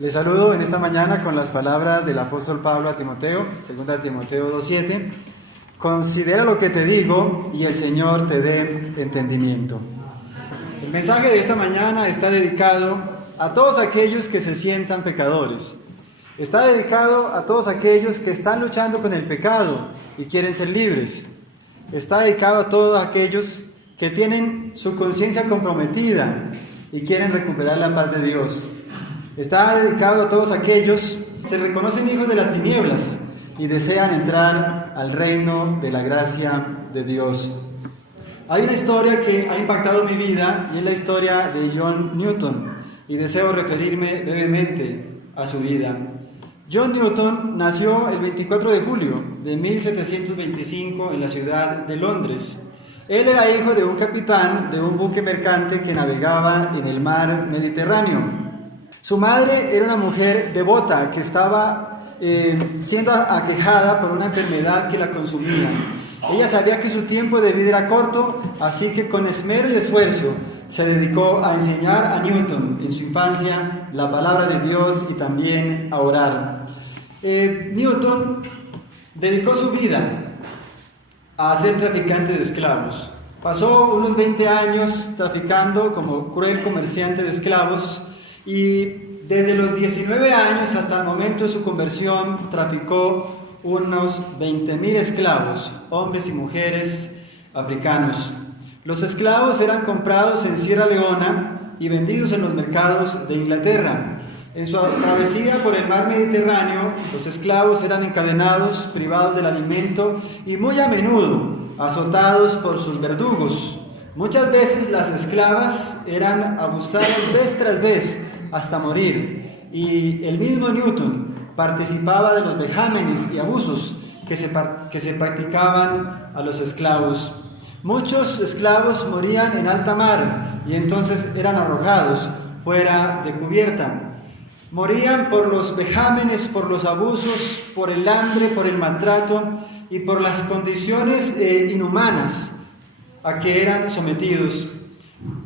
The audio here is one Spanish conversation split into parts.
Les saludo en esta mañana con las palabras del apóstol Pablo a Timoteo, 2 Timoteo 2:7. Considera lo que te digo y el Señor te dé entendimiento. El mensaje de esta mañana está dedicado a todos aquellos que se sientan pecadores. Está dedicado a todos aquellos que están luchando con el pecado y quieren ser libres. Está dedicado a todos aquellos que tienen su conciencia comprometida y quieren recuperar la paz de Dios. Está dedicado a todos aquellos que se reconocen hijos de las tinieblas y desean entrar al reino de la gracia de Dios. Hay una historia que ha impactado mi vida y es la historia de John Newton, y deseo referirme brevemente a su vida. John Newton nació el 24 de julio de 1725 en la ciudad de Londres. Él era hijo de un capitán de un buque mercante que navegaba en el mar Mediterráneo. Su madre era una mujer devota que estaba siendo aquejada por una enfermedad que la consumía. Ella sabía que su tiempo de vida era corto, así que con esmero y esfuerzo se dedicó a enseñar a Newton en su infancia la palabra de Dios y también a orar. Newton dedicó su vida a ser traficante de esclavos. Pasó unos 20 años traficando como cruel comerciante de esclavos. Y desde los 19 años hasta el momento de su conversión traficó unos 20.000 esclavos, hombres y mujeres africanos. Los esclavos eran comprados en Sierra Leona y vendidos en los mercados de Inglaterra. En su travesía por el mar Mediterráneo, los esclavos eran encadenados, privados del alimento y muy a menudo azotados por sus verdugos. Muchas veces las esclavas eran abusadas vez tras vez hasta morir, y el mismo Newton participaba de los vejámenes y abusos que se practicaban a los esclavos. Muchos esclavos morían en alta mar y entonces eran arrojados fuera de cubierta. Morían por los vejámenes, por los abusos, por el hambre, por el maltrato y por las condiciones inhumanas a que eran sometidos.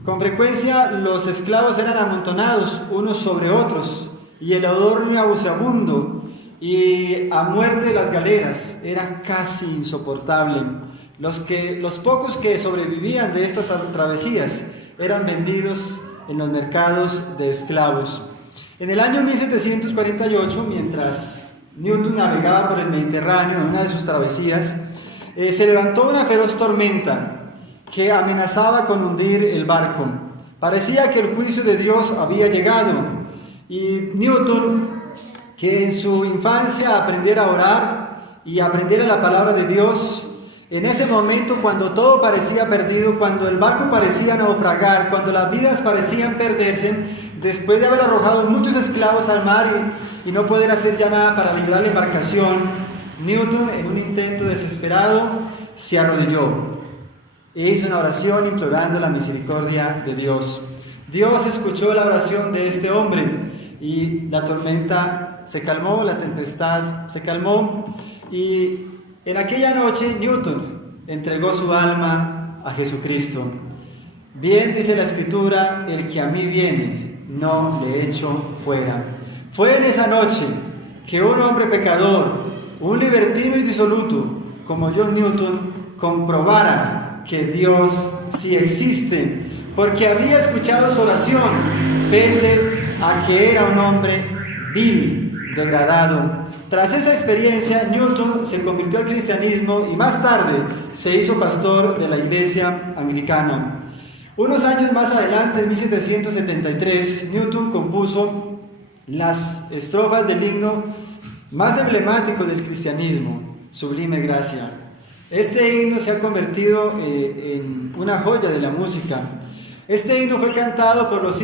Con frecuencia los esclavos eran amontonados unos sobre otros y el olor nauseabundo y a muerte de las galeras era casi insoportable. Los pocos que sobrevivían de estas travesías eran vendidos en los mercados de esclavos. En el año 1748, mientras Newton navegaba por el Mediterráneo en una de sus travesías, se levantó una feroz tormenta que amenazaba con hundir el barco. Parecía que el juicio de Dios había llegado, y Newton, que en su infancia aprendiera a orar y aprendiera la palabra de Dios, en ese momento cuando todo parecía perdido, cuando el barco parecía naufragar, cuando las vidas parecían perderse, después de haber arrojado muchos esclavos al mar y no poder hacer ya nada para librar la embarcación, Newton, en un intento desesperado, se arrodilló e hizo una oración implorando la misericordia de Dios. Dios escuchó la oración de este hombre y la tormenta se calmó, la tempestad se calmó, y en aquella noche Newton entregó su alma a Jesucristo. Bien dice la Escritura: el que a mí viene, no le echo fuera. Fue en esa noche que un hombre pecador, un libertino y disoluto como John Newton, comprobara que Dios sí existe, porque había escuchado su oración, pese a que era un hombre vil, degradado. Tras esa experiencia, Newton se convirtió al cristianismo y más tarde se hizo pastor de la iglesia anglicana. Unos años más adelante, en 1773, Newton compuso las estrofas del himno más emblemático del cristianismo, Sublime Gracia. Este himno se ha convertido en una joya de la música. Este himno fue cantado por los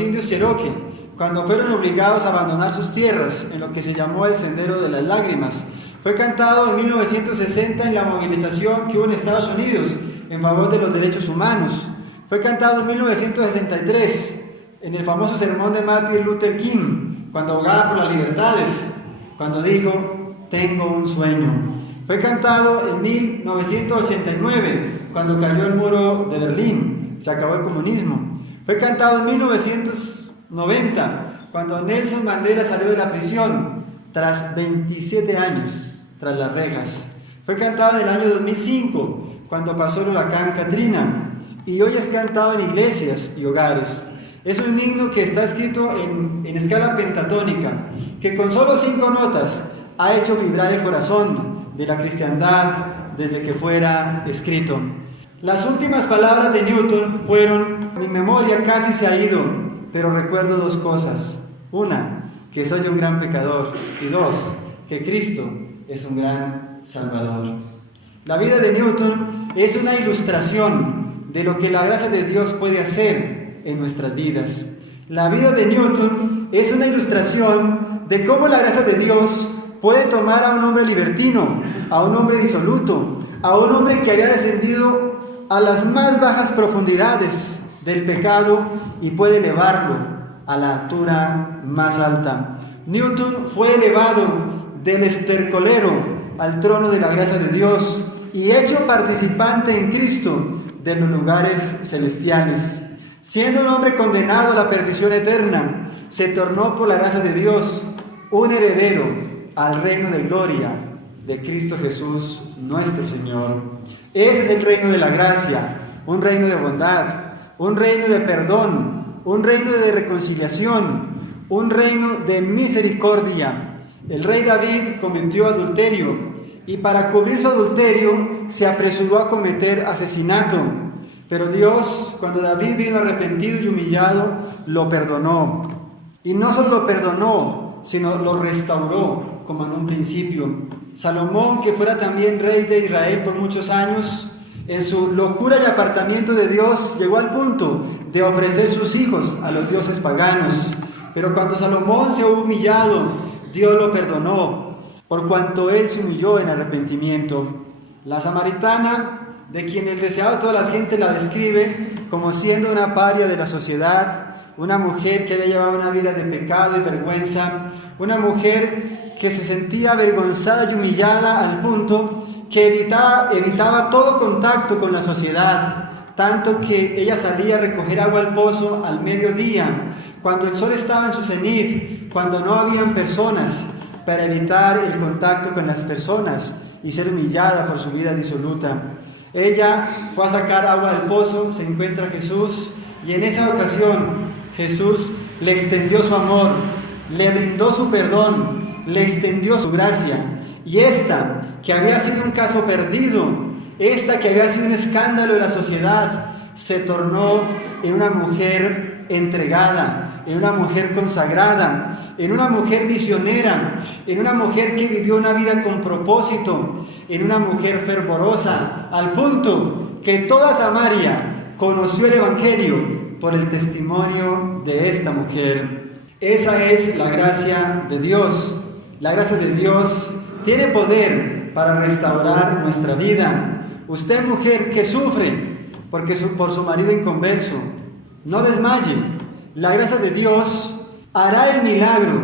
indios Cherokee cuando fueron obligados a abandonar sus tierras en lo que se llamó el Sendero de las Lágrimas. Fue cantado en 1960 en la movilización que hubo en Estados Unidos en favor de los derechos humanos. Fue cantado en 1963 en el famoso sermón de Martin Luther King, cuando abogaba por las libertades, cuando dijo: tengo un sueño. Fue cantado en 1989, cuando cayó el muro de Berlín, se acabó el comunismo. Fue cantado en 1990, cuando Nelson Mandela salió de la prisión tras 27 años, tras las rejas. Fue cantado en el año 2005, cuando pasó el huracán Katrina, y hoy es cantado en iglesias y hogares. Es un himno que está escrito en escala pentatónica, que con solo 5 notas ha hecho vibrar el corazón de la cristiandad desde que fuera escrito. Las últimas palabras de Newton fueron: mi memoria casi se ha ido, pero recuerdo 2 cosas. Una, que soy un gran pecador, y 2, que Cristo es un gran Salvador. La vida de Newton es una ilustración de lo que la gracia de Dios puede hacer en nuestras vidas. La vida de Newton es una ilustración de cómo la gracia de Dios puede tomar a un hombre libertino, a un hombre disoluto, a un hombre que había descendido a las más bajas profundidades del pecado y puede elevarlo a la altura más alta. Newton fue elevado del estercolero al trono de la gracia de Dios y hecho participante en Cristo de los lugares celestiales. Siendo un hombre condenado a la perdición eterna, se tornó por la gracia de Dios un heredero al reino de gloria de Cristo Jesús nuestro Señor. Ese es el reino de la gracia, un reino de bondad, un reino de perdón, un reino de reconciliación, un reino de misericordia. El rey David cometió adulterio y para cubrir su adulterio se apresuró a cometer asesinato. Pero Dios, cuando David vino arrepentido y humillado, lo perdonó. Y no solo lo perdonó, sino lo restauró como en un principio. Salomón, que fuera también rey de Israel por muchos años, en su locura y apartamiento de Dios, llegó al punto de ofrecer sus hijos a los dioses paganos. Pero cuando Salomón se hubo humillado, Dios lo perdonó, por cuanto él se humilló en arrepentimiento. La samaritana, de quien el deseado de toda la gente la describe como siendo una paria de la sociedad, una mujer que había llevado una vida de pecado y vergüenza, una mujer que se sentía avergonzada y humillada al punto que evitaba todo contacto con la sociedad, tanto que ella salía a recoger agua al pozo al mediodía, cuando el sol estaba en su cenit, cuando no habían personas, para evitar el contacto con las personas y ser humillada por su vida disoluta. Ella fue a sacar agua del pozo, se encuentra Jesús y en esa ocasión Jesús le extendió su amor, le brindó su perdón, le extendió su gracia. Y esta, que había sido un caso perdido, esta que había sido un escándalo de la sociedad, se tornó en una mujer entregada, en una mujer consagrada, en una mujer misionera, en una mujer que vivió una vida con propósito, en una mujer fervorosa, al punto que toda Samaria conoció el Evangelio por el testimonio de esta mujer. Esa es la gracia de Dios. La gracia de Dios tiene poder para restaurar nuestra vida. Usted, mujer que sufre por su marido inconverso, no desmaye. La gracia de Dios hará el milagro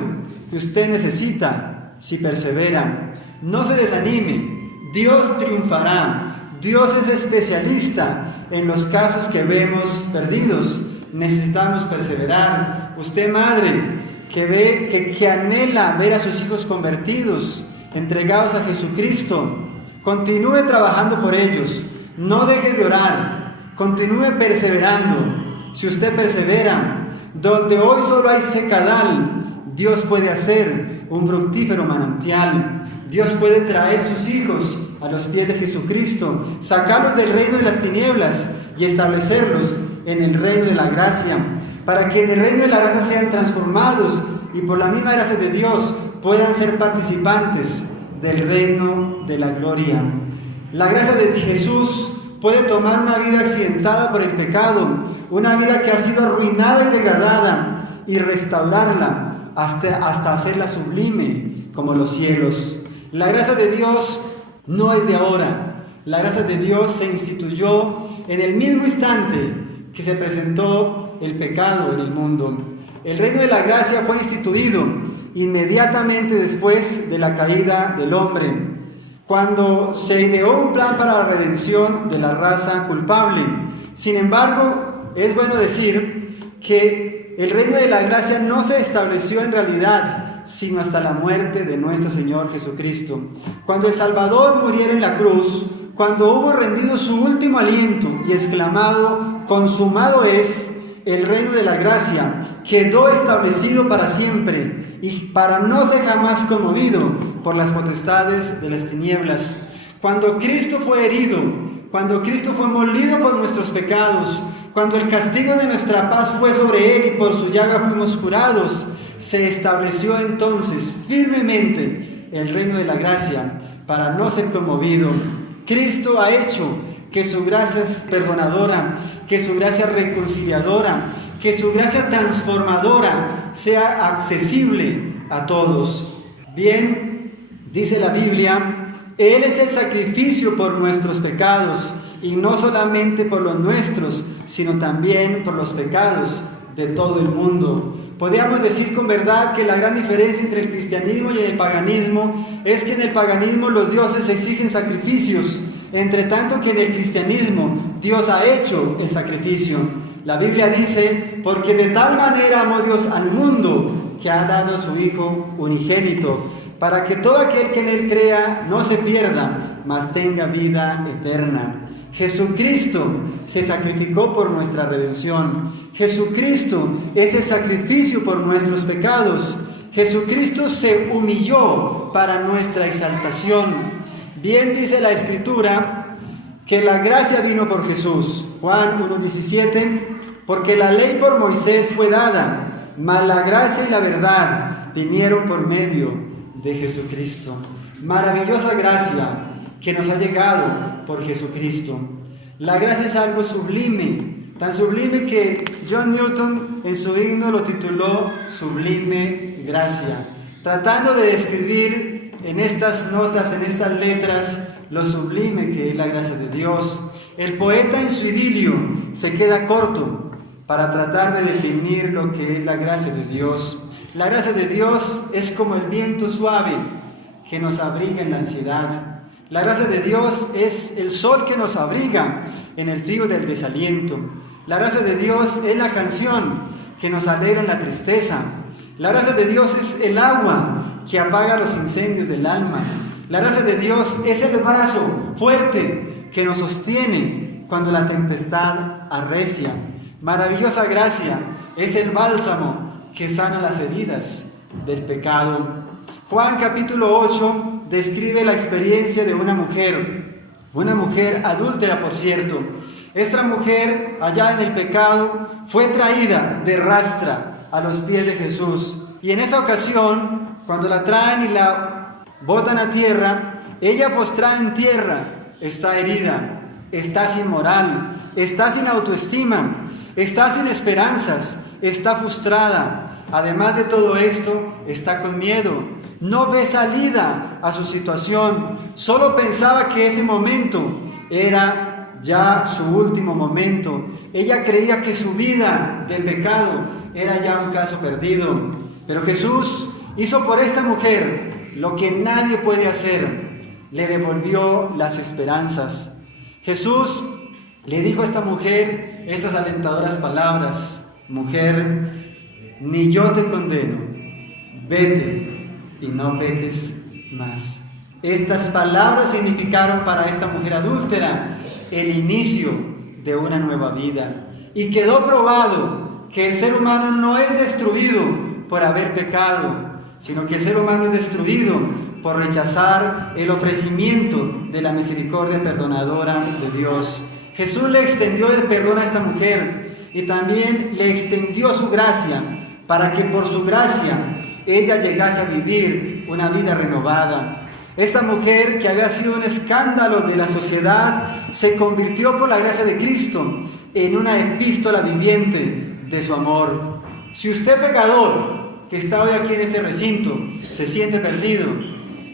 que usted necesita si persevera. No se desanime. Dios triunfará. Dios es especialista en los casos que vemos perdidos. Necesitamos perseverar. Usted, madre, que anhela ver a sus hijos convertidos, entregados a Jesucristo, continúe trabajando por ellos. No deje de orar. Continúe perseverando. Si usted persevera, donde hoy solo hay secadal, Dios puede hacer un fructífero manantial. Dios puede traer sus hijos a los pies de Jesucristo, sacarlos del reino de las tinieblas y establecerlos en el reino de la gracia, para que en el reino de la gracia sean transformados y por la misma gracia de Dios puedan ser participantes del reino de la gloria. La gracia de Jesús puede tomar una vida accidentada por el pecado, una vida que ha sido arruinada y degradada, y restaurarla hasta hacerla sublime como los cielos. La gracia de Dios no es de ahora. La gracia de Dios se instituyó en el mismo instante que se presentó el pecado en el mundo. El reino de la gracia fue instituido inmediatamente después de la caída del hombre, cuando se ideó un plan para la redención de la raza culpable. Sin embargo, es bueno decir que el reino de la gracia no se estableció en realidad, sino hasta la muerte de nuestro Señor Jesucristo. Cuando el Salvador muriera en la cruz, cuando hubo rendido su último aliento y exclamado, consumado es, el reino de la gracia quedó establecido para siempre y para no ser jamás conmovido por las potestades de las tinieblas. Cuando Cristo fue herido, cuando Cristo fue molido por nuestros pecados, cuando el castigo de nuestra paz fue sobre Él y por su llaga fuimos curados, se estableció entonces firmemente el reino de la gracia para no ser conmovido. Cristo ha hecho que su gracia es perdonadora, que su gracia reconciliadora, que su gracia transformadora sea accesible a todos. Bien, dice la Biblia, Él es el sacrificio por nuestros pecados, y no solamente por los nuestros, sino también por los pecados de todo el mundo. Podríamos decir con verdad que la gran diferencia entre el cristianismo y el paganismo es que en el paganismo los dioses exigen sacrificios, entre tanto que en el cristianismo Dios ha hecho el sacrificio. La Biblia dice, porque de tal manera amó Dios al mundo que ha dado a su Hijo unigénito, para que todo aquel que en Él crea no se pierda, mas tenga vida eterna. Jesucristo se sacrificó por nuestra redención. Jesucristo es el sacrificio por nuestros pecados. Jesucristo se humilló para nuestra exaltación. Bien dice la Escritura que la gracia vino por Jesús. Juan 1:17, porque la ley por Moisés fue dada, mas la gracia y la verdad vinieron por medio de Jesucristo. Maravillosa gracia que nos ha llegado por Jesucristo. La gracia es algo sublime, tan sublime que John Newton en su himno lo tituló Sublime Gracia, tratando de describir en estas notas, en estas letras, lo sublime que es la gracia de Dios. El poeta en su idilio se queda corto para tratar de definir lo que es la gracia de Dios. La gracia de Dios es como el viento suave que nos abriga en la ansiedad. La gracia de Dios es el sol que nos abriga en el frío del desaliento. La gracia de Dios es la canción que nos alegra en la tristeza. La gracia de Dios es el agua que apaga los incendios del alma. La gracia de Dios es el brazo fuerte que nos sostiene cuando la tempestad arrecia. Maravillosa gracia es el bálsamo que sana las heridas del pecado. Juan capítulo 8 describe la experiencia de una mujer adúltera, por cierto. Esta mujer, allá en el pecado, fue traída de rastra a los pies de Jesús. Y en esa ocasión, cuando la traen y la botan a tierra, ella postrada en tierra está herida, está sin moral, está sin autoestima, está sin esperanzas, está frustrada. Además de todo esto, está con miedo. No ve salida a su situación. Solo pensaba que ese momento era ya su último momento. Ella creía que su vida de pecado era ya un caso perdido. Pero Jesús hizo por esta mujer lo que nadie puede hacer. Le devolvió las esperanzas. Jesús le dijo a esta mujer estas alentadoras palabras: mujer, ni yo te condeno, vete y no peques más. Estas palabras significaron para esta mujer adúltera el inicio de una nueva vida. Y quedó probado que el ser humano no es destruido por haber pecado, sino que el ser humano es destruido por rechazar el ofrecimiento de la misericordia perdonadora de Dios. Jesús le extendió el perdón a esta mujer y también le extendió su gracia para que por su gracia ella llegase a vivir una vida renovada. Esta mujer, que había sido un escándalo de la sociedad, se convirtió por la gracia de Cristo en una epístola viviente de su amor. Si usted, pecador, que está hoy aquí en este recinto, se siente perdido,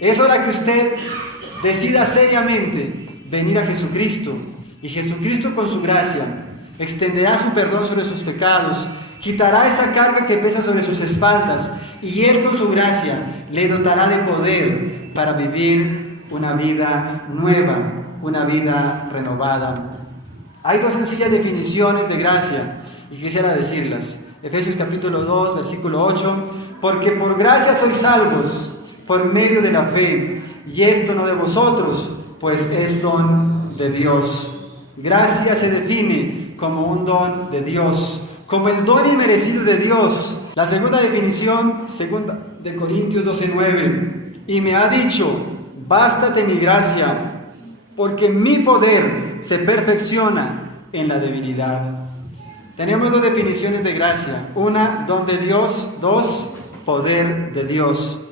es hora que usted decida seriamente venir a Jesucristo. Y Jesucristo, con su gracia, extenderá su perdón sobre sus pecados, quitará esa carga que pesa sobre sus espaldas, y Él, con su gracia, le dotará de poder para vivir una vida nueva, una vida renovada. Hay dos sencillas definiciones de gracia y quisiera decirlas. Efesios capítulo 2, versículo 8, porque por gracia sois salvos, por medio de la fe, y esto no de vosotros, pues es don de Dios. Gracia se define como un don de Dios, como el don inmerecido de Dios. La segunda definición, segunda de Corintios 12:9, y me ha dicho, bástate mi gracia, porque mi poder se perfecciona en la debilidad. Tenemos dos definiciones de gracia, una, don de Dios, dos, poder de Dios.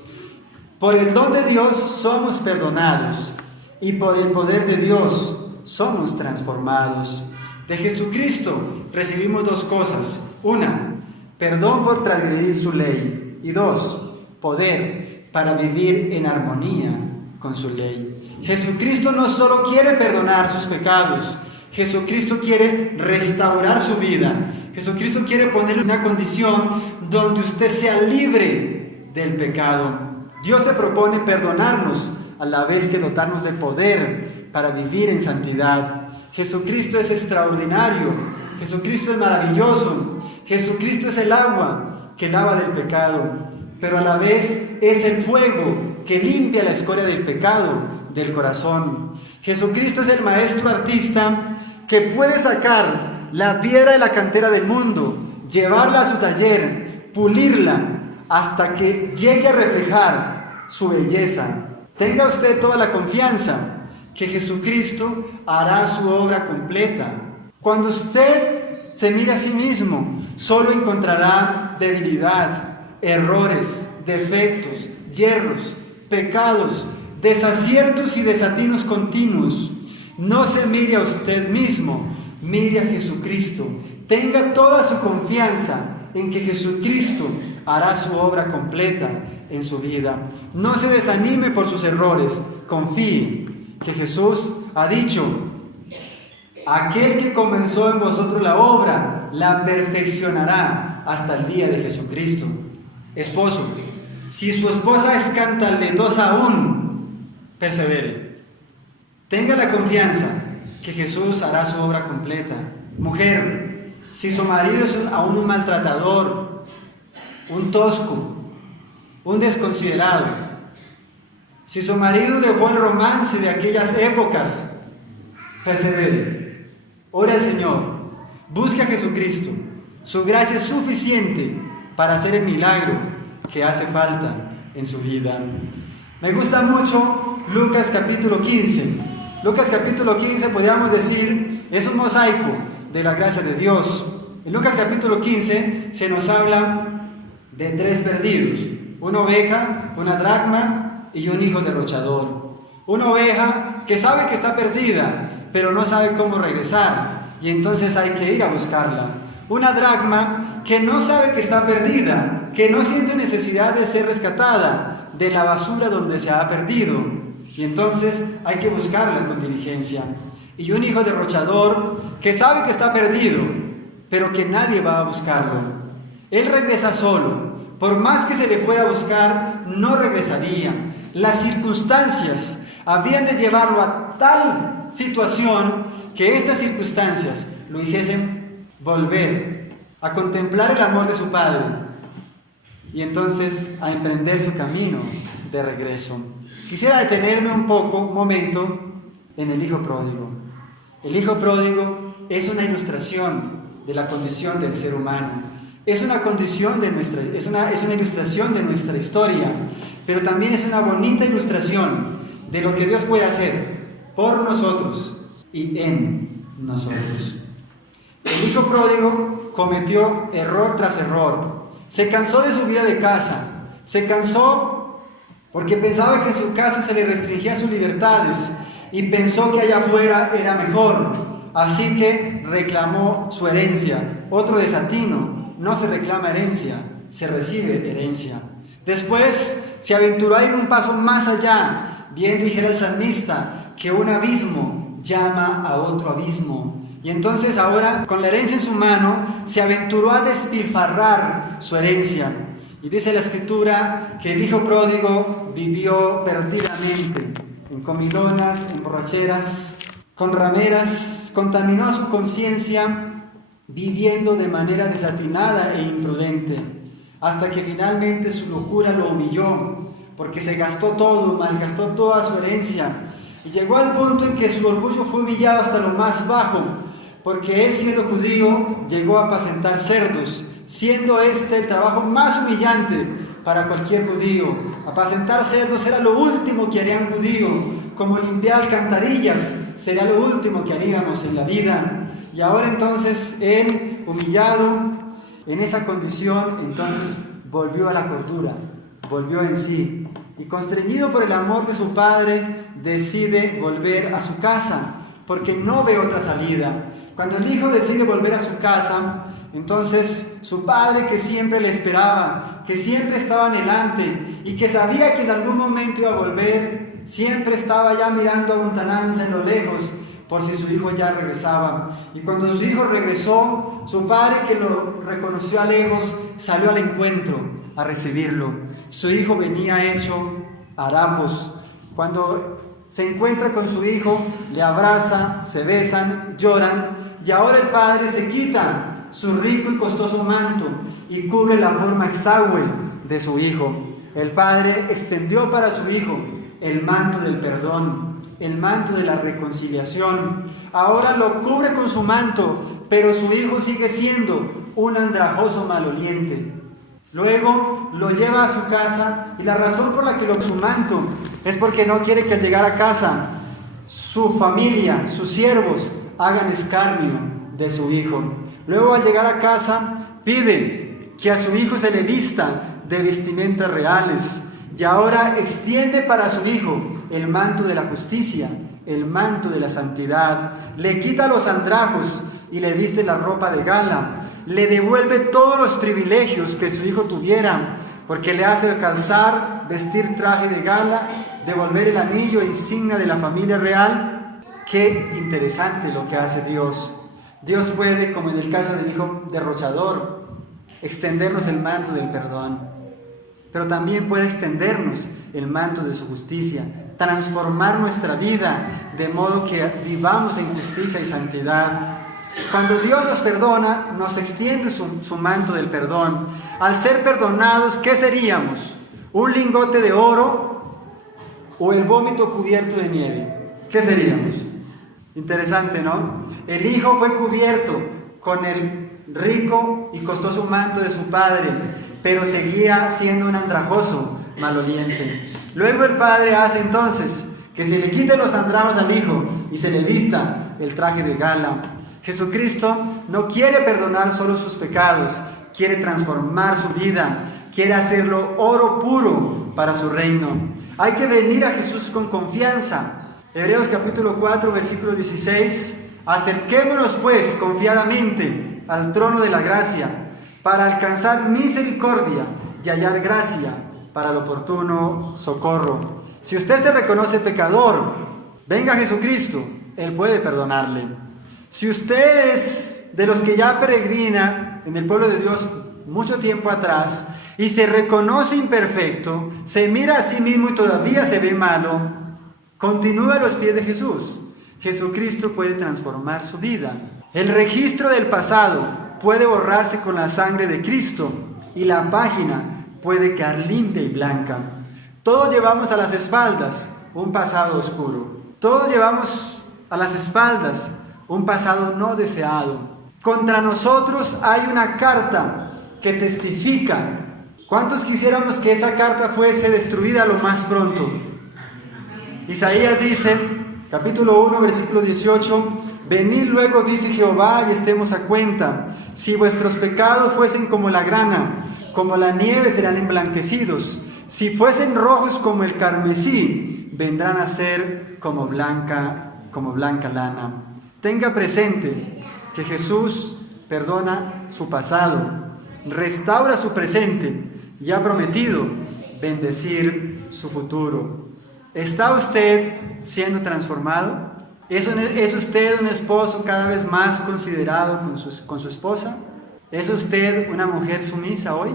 Por el don de Dios somos perdonados y por el poder de Dios somos transformados. De Jesucristo recibimos dos cosas, una, perdón por transgredir su ley, y dos, poder para vivir en armonía con su ley. Jesucristo no solo quiere perdonar sus pecados, Jesucristo quiere restaurar su vida. Jesucristo quiere ponerle una condición donde usted sea libre del pecado. Dios se propone perdonarnos a la vez que dotarnos de poder para vivir en santidad. Jesucristo es extraordinario, Jesucristo es maravilloso, Jesucristo es el agua que lava del pecado, pero a la vez es el fuego que limpia la escoria del pecado del corazón. Jesucristo es el maestro artista que puede sacar la piedra de la cantera del mundo, llevarla a su taller, pulirla hasta que llegue a reflejar su belleza. Tenga usted toda la confianza que Jesucristo hará su obra completa. Cuando usted se mire a sí mismo, solo encontrará debilidad, errores, defectos, yerros, pecados, desaciertos y desatinos continuos. No se mire a usted mismo, mire a Jesucristo. Tenga toda su confianza en que Jesucristo hará su obra completa en su vida. No se desanime por sus errores, confíe que Jesús ha dicho, aquel que comenzó en vosotros la obra, la perfeccionará hasta el día de Jesucristo. Esposo, si su esposa es cantaletosa aún, persevere. Tenga la confianza que Jesús hará su obra completa. Mujer, si su marido es aún un maltratador, un tosco, un desconsiderado, si su marido dejó el romance de aquellas épocas, persevere. Ore al Señor, busque a Jesucristo. Su gracia es suficiente para hacer el milagro que hace falta en su vida. Me gusta mucho Lucas capítulo 15. Lucas capítulo 15, podríamos decir, es un mosaico de la gracia de Dios. En Lucas capítulo 15 se nos habla de 3 perdidos, una oveja, una dracma y un hijo derrochador. Una oveja que sabe que está perdida, pero no sabe cómo regresar, y entonces hay que ir a buscarla. Una dracma que no sabe que está perdida, que no siente necesidad de ser rescatada de la basura donde se ha perdido, y entonces hay que buscarla con diligencia. Y un hijo derrochador que sabe que está perdido, pero que nadie va a buscarlo. Él regresa solo. Por más que se le fuera a buscar, no regresaría. Las circunstancias habían de llevarlo a tal situación que estas circunstancias lo hiciesen volver a contemplar el amor de su padre y entonces a emprender su camino de regreso. Quisiera detenerme un momento en el hijo pródigo. El hijo pródigo es una ilustración de la condición del ser humano. Es una condición de es una ilustración de nuestra historia, pero también es una bonita ilustración de lo que Dios puede hacer por nosotros y en nosotros. El hijo pródigo cometió error tras error. Se cansó de su vida de casa. Se cansó porque pensaba que en su casa se le restringía sus libertades y pensó que allá afuera era mejor. Así que reclamó su herencia. Otro desatino: no se reclama herencia, se recibe herencia. Después se aventuró a ir un paso más allá. Bien dijera el salmista que un abismo llama a otro abismo. Y entonces ahora, con la herencia en su mano, se aventuró a despilfarrar su herencia. Y dice la Escritura que el hijo pródigo vivió perdidamente, en comilonas, en borracheras, con rameras, contaminó su conciencia viviendo de manera desatinada e imprudente, hasta que finalmente su locura lo humilló, porque se gastó todo, malgastó toda su herencia, y llegó al punto en que su orgullo fue humillado hasta lo más bajo, porque él, siendo judío, llegó a apacentar cerdos, siendo este el trabajo más humillante para cualquier judío. Apacentar cerdos era lo último que haría un judío, como limpiar alcantarillas sería lo último que haríamos en la vida. Y ahora entonces él, humillado en esa condición, entonces volvió a la cordura, volvió en sí, y constreñido por el amor de su padre, decide volver a su casa, porque no ve otra salida. Cuando el hijo decide volver a su casa, entonces su padre, que siempre le esperaba, que siempre estaba anhelante y que sabía que en algún momento iba a volver, siempre estaba ya mirando a lontananza en lo lejos por si su hijo ya regresaba. Y cuando su hijo regresó, su padre, que lo reconoció a lejos, salió al encuentro a recibirlo. Su hijo venía hecho harapos. Cuando se encuentra con su hijo, le abraza, se besan, lloran, y ahora el padre se quita su rico y costoso manto y cubre la forma exangüe de su hijo. El padre extendió para su hijo el manto del perdón, el manto de la reconciliación. Ahora lo cubre con su manto, pero su hijo sigue siendo un andrajoso maloliente. Luego lo lleva a su casa, y la razón por la que lo su manto es porque no quiere que al llegar a casa su familia, sus siervos, hagan escarnio de su hijo. Luego, al llegar a casa, pide que a su hijo se le vista de vestimentas reales, y ahora extiende para su hijo el manto de la justicia, el manto de la santidad. Le quita los andrajos y le viste la ropa de gala. Le devuelve todos los privilegios que su hijo tuviera, porque le hace calzar, vestir traje de gala, devolver el anillo e insignia de la familia real. Qué interesante lo que hace Dios. Dios puede, como en el caso del hijo derrochador, extendernos el manto del perdón, pero también puede extendernos el manto de su justicia, transformar nuestra vida de modo que vivamos en justicia y santidad. Cuando Dios nos perdona, nos extiende su manto del perdón. Al ser perdonados, ¿qué seríamos? ¿Un lingote de oro o el vómito cubierto de nieve? ¿Qué seríamos? Interesante, ¿no? El hijo fue cubierto con el rico y costoso manto de su padre, pero seguía siendo un andrajoso maloliente. Luego el padre hace entonces que se le quite los andrajos al hijo y se le vista el traje de gala. Jesucristo no quiere perdonar solo sus pecados, quiere transformar su vida, quiere hacerlo oro puro para su reino. Hay que venir a Jesús con confianza. Hebreos capítulo 4, versículo 16. Acerquémonos pues confiadamente al trono de la gracia, para alcanzar misericordia y hallar gracia para el oportuno socorro. Si usted se reconoce pecador, venga a Jesucristo, Él puede perdonarle. Si usted es de los que ya peregrina en el pueblo de Dios mucho tiempo atrás y se reconoce imperfecto, se mira a sí mismo y todavía se ve malo, continúa a los pies de Jesús. Jesucristo puede transformar su vida. El registro del pasado puede borrarse con la sangre de Cristo y la página puede quedar limpia y blanca. Todos llevamos a las espaldas un pasado oscuro. Todos llevamos a las espaldas un pasado no deseado. Contra nosotros hay una carta que testifica. ¿Cuántos quisiéramos que esa carta fuese destruida lo más pronto? Isaías dice, capítulo 1, versículo 18, venid luego, dice Jehová, y estemos a cuenta. Si vuestros pecados fuesen como la grana, como la nieve serán emblanquecidos. Si fuesen rojos como el carmesí, vendrán a ser como blanca lana. Tenga presente que Jesús perdona su pasado, restaura su presente y ha prometido bendecir su futuro. ¿Está usted siendo transformado? ¿Es usted un esposo cada vez más considerado con su esposa? ¿Es usted una mujer sumisa hoy?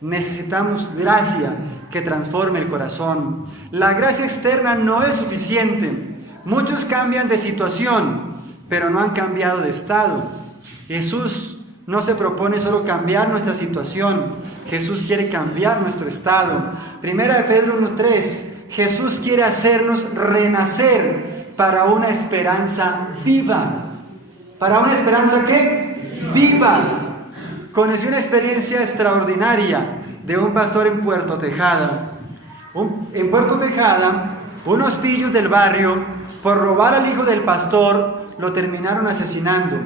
Necesitamos gracia que transforme el corazón. La gracia externa no es suficiente. Muchos cambian de situación, pero no han cambiado de estado. Jesús no se propone solo cambiar nuestra situación, Jesús quiere cambiar nuestro estado. Primera de Pedro 1:3, Jesús quiere hacernos renacer para una esperanza viva. ¿Para una esperanza qué? Viva. Conocí una experiencia extraordinaria de un pastor en Puerto Tejada. En Puerto Tejada, unos pillos del barrio, por robar al hijo del pastor, lo terminaron asesinando.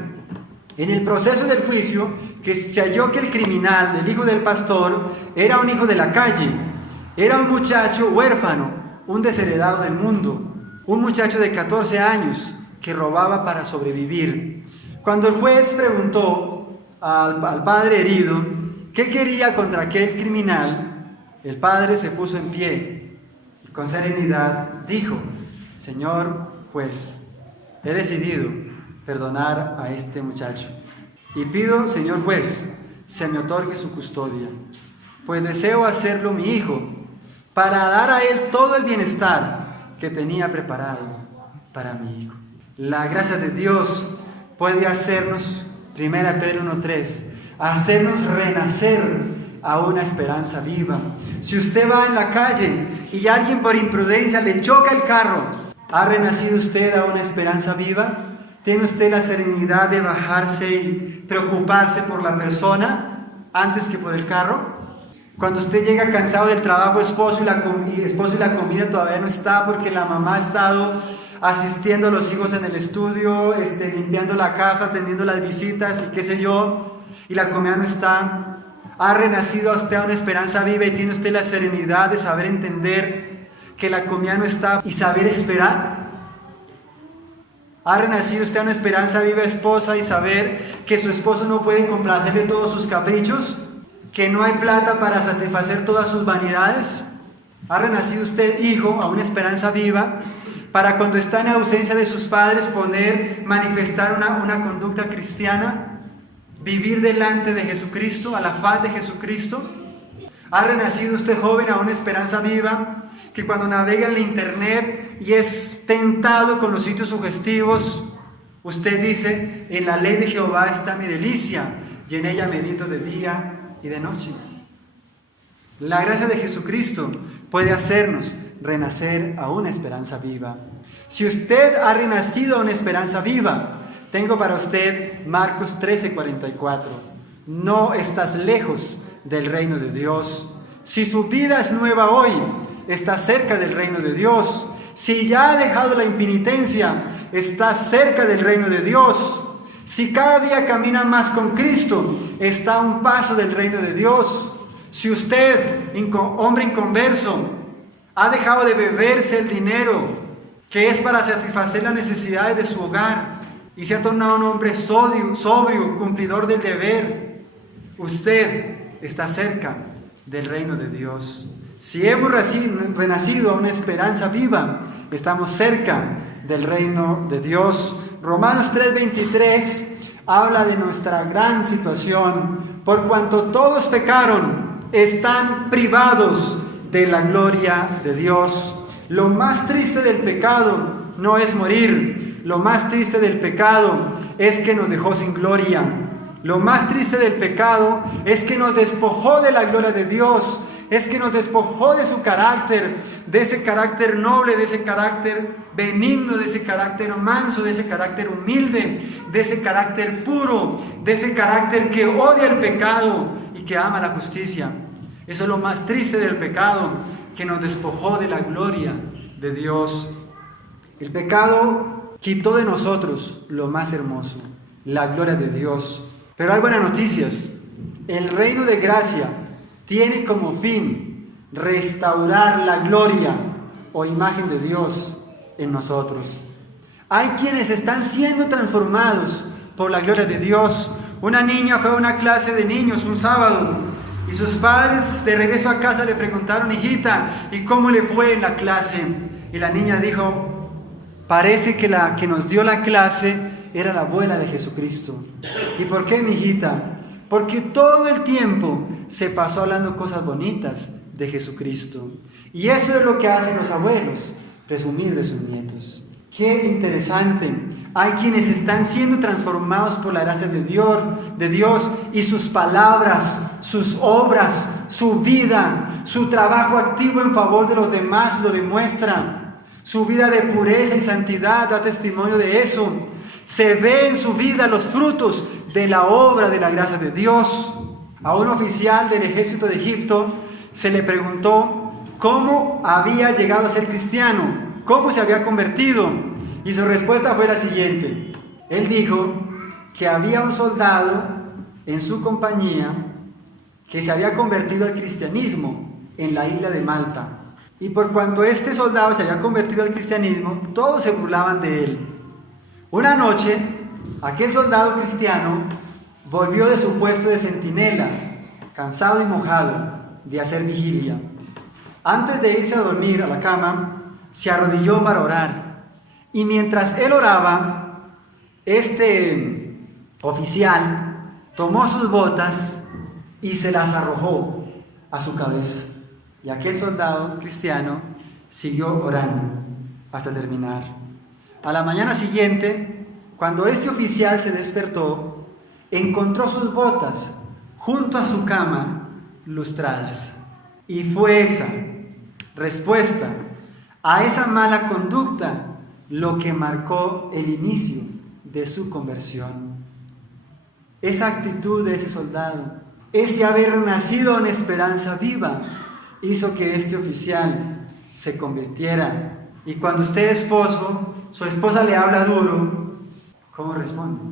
En el proceso del juicio, que se halló que el criminal del hijo del pastor era un hijo de la calle, era un muchacho huérfano, un desheredado del mundo, un muchacho de 14 años que robaba para sobrevivir. Cuando el juez preguntó al padre herido qué quería contra aquel criminal, el padre se puso en pie y con serenidad dijo: Señor juez, he decidido perdonar a este muchacho y pido, señor juez, se me otorgue su custodia, pues deseo hacerlo mi hijo para dar a él todo el bienestar que tenía preparado para mi hijo. La gracia de Dios puede hacernos, 1 Pedro 1:3, hacernos renacer a una esperanza viva. Si usted va en la calle y alguien por imprudencia le choca el carro, ¿ha renacido usted a una esperanza viva? ¿Tiene usted la serenidad de bajarse y preocuparse por la persona antes que por el carro? Cuando usted llega cansado del trabajo, esposo y la comida todavía no está porque la mamá ha estado asistiendo a los hijos en el estudio, limpiando la casa, atendiendo las visitas y qué sé yo, y la comida no está. ¿Ha renacido a usted a una esperanza viva y tiene usted la serenidad de saber entender que la comida no está y saber esperar? ¿Ha renacido usted a una esperanza viva, esposa, y saber que su esposo no puede complacerle todos sus caprichos? ¿Que no hay plata para satisfacer todas sus vanidades? ¿Ha renacido usted, hijo, a una esperanza viva para cuando está en ausencia de sus padres manifestar una conducta cristiana? ¿Vivir delante de Jesucristo, a la faz de Jesucristo? ¿Ha renacido usted, joven, a una esperanza viva que cuando navega en la internet y es tentado con los sitios sugestivos, usted dice: en la ley de Jehová está mi delicia y en ella medito de día y de noche? La gracia de Jesucristo puede hacernos renacer a una esperanza viva. Si usted ha renacido a una esperanza viva, tengo para usted Marcos 13:44. No estás lejos del reino de Dios. Si su vida es nueva hoy, está cerca del reino de Dios. Si ya ha dejado la impenitencia, está cerca del reino de Dios. Si cada día camina más con Cristo, está a un paso del reino de Dios. Si usted, hombre inconverso, ha dejado de beberse el dinero que es para satisfacer las necesidades de su hogar y se ha tornado un hombre sobrio, cumplidor del deber, usted está cerca del reino de Dios. Si hemos renacido a una esperanza viva, estamos cerca del reino de Dios. Romanos 3:23 habla de nuestra gran situación. Por cuanto todos pecaron, están privados de la gloria de Dios. Lo más triste del pecado no es morir. Lo más triste del pecado es que nos dejó sin gloria. Lo más triste del pecado es que nos despojó de la gloria de Dios. Es que nos despojó de su carácter, de ese carácter noble, de ese carácter benigno, de ese carácter manso, de ese carácter humilde, de ese carácter puro, de ese carácter que odia el pecado y que ama la justicia. Eso es lo más triste del pecado, que nos despojó de la gloria de Dios. El pecado quitó de nosotros lo más hermoso, la gloria de Dios. Pero hay buenas noticias. El reino de gracia tiene como fin restaurar la gloria o imagen de Dios en nosotros. Hay quienes están siendo transformados por la gloria de Dios. Una niña fue a una clase de niños un sábado y sus padres de regreso a casa le preguntaron: hijita, ¿y cómo le fue en la clase? Y la niña dijo: parece que la que nos dio la clase era la abuela de Jesucristo. ¿Y por qué, mi hijita? Porque todo el tiempo se pasó hablando cosas bonitas de Jesucristo. Y eso es lo que hacen los abuelos, presumir de sus nietos. Qué interesante. Hay quienes están siendo transformados por la gracia de Dios y sus palabras, sus obras, su vida, su trabajo activo en favor de los demás lo demuestra. Su vida de pureza y santidad da testimonio de eso. Se ve en su vida los frutos de la obra de la gracia de Dios. A un oficial del ejército de Egipto se le preguntó cómo había llegado a ser cristiano, cómo se había convertido, y su respuesta fue la siguiente. Él dijo que había un soldado en su compañía que se había convertido al cristianismo en la isla de Malta, y por cuanto este soldado se había convertido al cristianismo, todos se burlaban de él. Una noche, aquel soldado cristiano volvió de su puesto de centinela, cansado y mojado de hacer vigilia. Antes de irse a dormir a la cama, se arrodilló para orar. Y mientras él oraba, este oficial tomó sus botas y se las arrojó a su cabeza. Y aquel soldado cristiano siguió orando hasta terminar. A la mañana siguiente, cuando este oficial se despertó, encontró sus botas junto a su cama lustradas. Y fue esa respuesta a esa mala conducta lo que marcó el inicio de su conversión. Esa actitud de ese soldado, ese haber nacido en esperanza viva, hizo que este oficial se convirtiera. Y cuando usted es esposo, su esposa le habla duro, ¿cómo responde?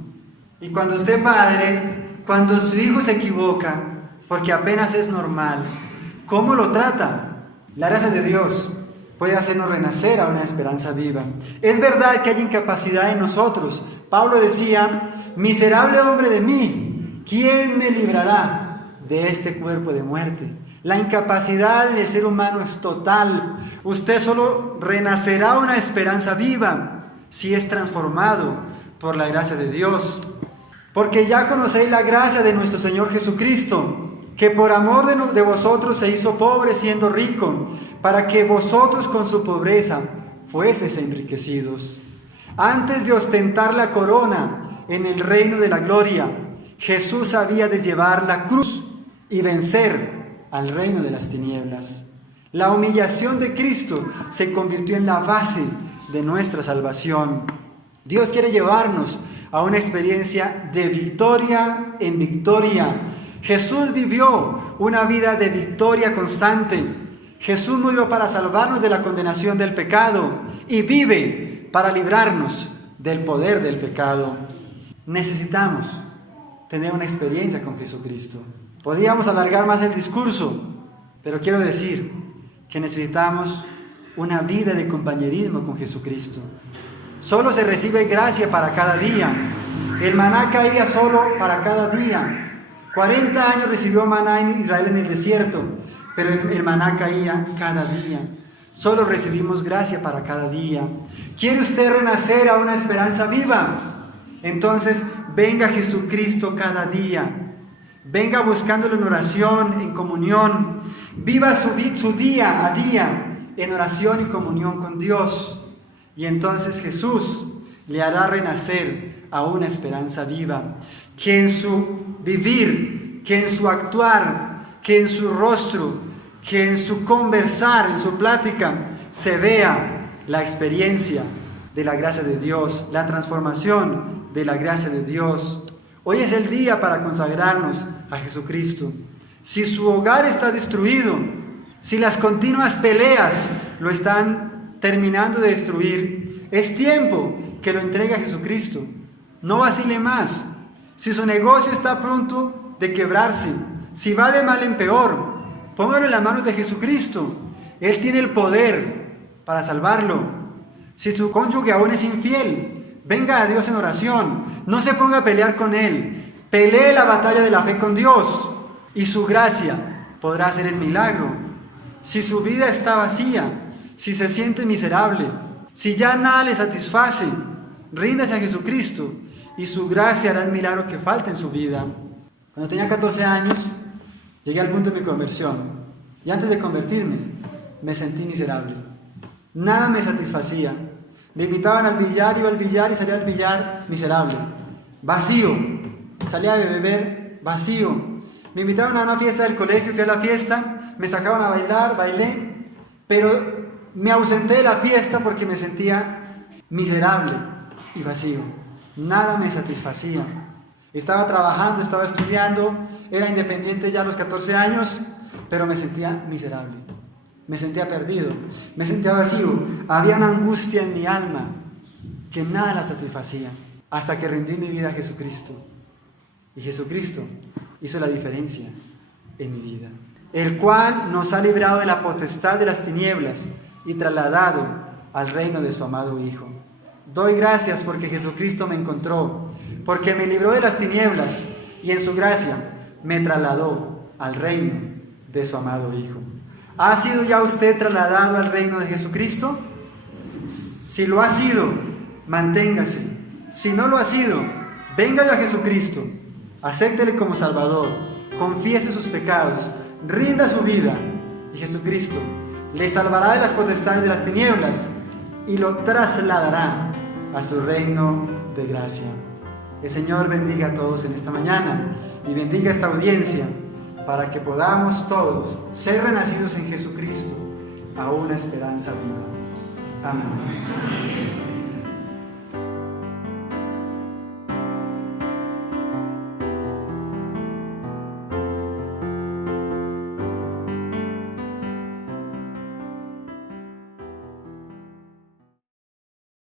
Y cuando usted padre, cuando su hijo se equivoca, porque apenas es normal, ¿cómo lo trata? La gracia de Dios puede hacernos renacer a una esperanza viva. Es verdad que hay incapacidad en nosotros. Pablo decía, miserable hombre de mí, ¿quién me librará de este cuerpo de muerte? La incapacidad del ser humano es total. Usted solo renacerá a una esperanza viva si es transformado por la gracia de Dios. Porque ya conocéis la gracia de nuestro Señor Jesucristo, que por amor de vosotros se hizo pobre siendo rico, para que vosotros con su pobreza fueseis enriquecidos. Antes de ostentar la corona en el reino de la gloria, Jesús había de llevar la cruz y vencer al reino de las tinieblas. La humillación de Cristo se convirtió en la base de nuestra salvación. Dios quiere llevarnos a una experiencia de victoria en victoria. Jesús vivió una vida de victoria constante. Jesús murió para salvarnos de la condenación del pecado y vive para librarnos del poder del pecado. Necesitamos tener una experiencia con Jesucristo. Podríamos alargar más el discurso, pero quiero decir que necesitamos una vida de compañerismo con Jesucristo. Solo se recibe gracia para cada día. El maná caía solo para cada día. 40 años recibió maná en Israel en el desierto, pero el maná caía cada día. Solo recibimos gracia para cada día. ¿Quiere usted renacer a una esperanza viva? Entonces venga a Jesucristo cada día. Venga buscándolo en oración, en comunión. Viva su día a día en oración y comunión con Dios. Y entonces Jesús le hará renacer a una esperanza viva. Que en su vivir, que en su actuar, que en su rostro, que en su conversar, en su plática, se vea la experiencia de la gracia de Dios, la transformación de la gracia de Dios. Hoy es el día para consagrarnos a Jesucristo. Si su hogar está destruido, si las continuas peleas lo están terminando de destruir, es tiempo que lo entregue a Jesucristo. No vacile más. Si su negocio está a punto de quebrarse, si va de mal en peor, póngalo en las manos de Jesucristo. Él tiene el poder para salvarlo. Si su cónyuge aún es infiel, venga a Dios en oración. No se ponga a pelear con él. Pelee la batalla de la fe con Dios y su gracia podrá hacer el milagro. Si su vida está vacía, si se siente miserable, si ya nada le satisface, ríndase a Jesucristo y su gracia hará el milagro que falta en su vida. Cuando tenía 14 años, llegué al punto de mi conversión y antes de convertirme me sentí miserable. Nada me satisfacía. Me invitaban al billar, iba al billar y salía del billar miserable, vacío. Salía de beber vacío. Me invitaban a una fiesta del colegio, fui a la fiesta, me sacaban a bailar, bailé, pero me ausenté de la fiesta porque me sentía miserable y vacío. Nada me satisfacía. Estaba trabajando, estaba estudiando, era independiente ya a los 14 años, pero me sentía miserable. Me sentía perdido, me sentía vacío. Había una angustia en mi alma que nada la satisfacía, hasta que rendí mi vida a Jesucristo. Y Jesucristo hizo la diferencia en mi vida, el cual nos ha librado de la potestad de las tinieblas y trasladado al reino de su amado Hijo. Doy gracias porque Jesucristo me encontró, porque me libró de las tinieblas y en su gracia me trasladó al reino de su amado Hijo. ¿Ha sido ya usted trasladado al reino de Jesucristo? Si lo ha sido, manténgase. Si no lo ha sido, venga a Jesucristo, acéptele como Salvador, confiese sus pecados, rinda su vida y Jesucristo le salvará de las potestades de las tinieblas y lo trasladará a su reino de gracia. El Señor bendiga a todos en esta mañana y bendiga esta audiencia para que podamos todos ser renacidos en Jesucristo a una esperanza viva. Amén.